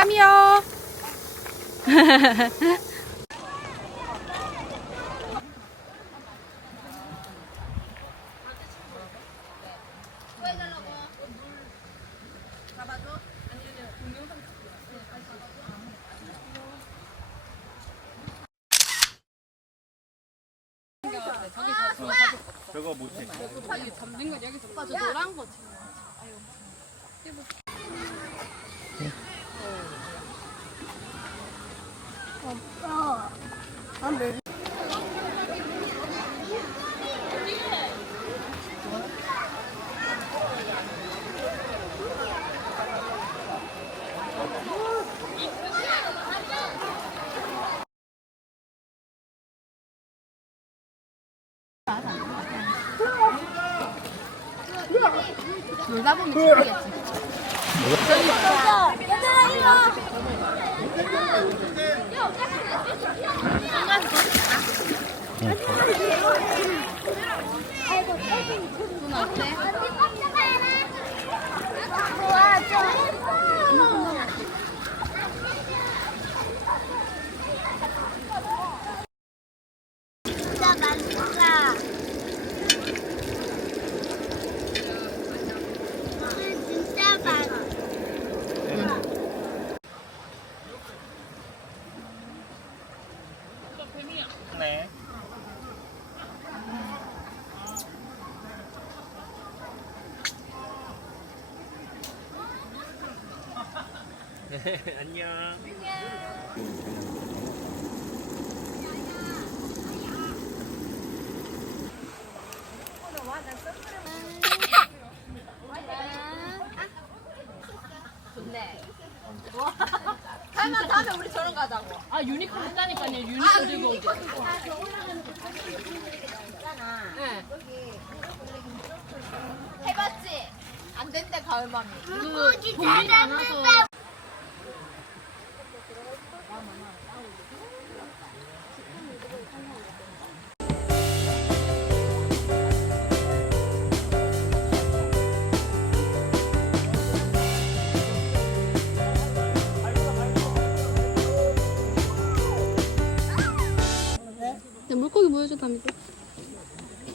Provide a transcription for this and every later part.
까미요. 저거 못해. 잡는 건 여기서 저 노란 거. 놀다 보면 재밌겠지. 눈 어때? 진짜 맛있다. 진짜 맛있어. 네. 안녕. 좋네. 다음에 우리 저런 가자고. 아 유니콘 했다니까요. 유니콘 들고 오지. 네. 해봤지? 안 된대 가을맘이. 물고기 돈이 많아서. 찾았는데. 야, 물고기 보여줘 담이도.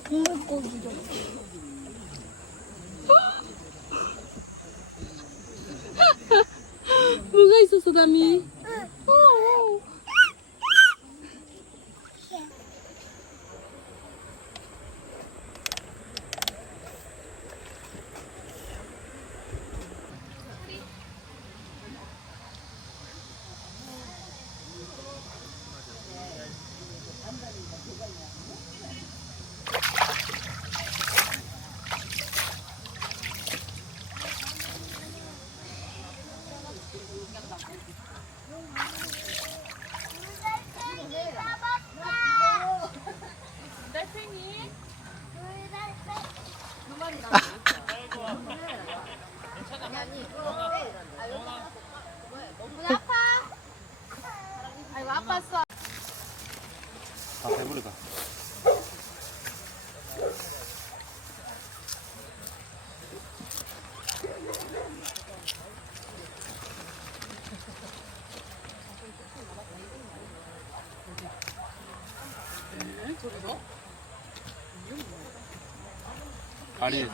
물고기도. 뭐가 있었어 담이? 달팽이. 문 아파? 아이고 아팠어. 아, 배부르다. 다리에서?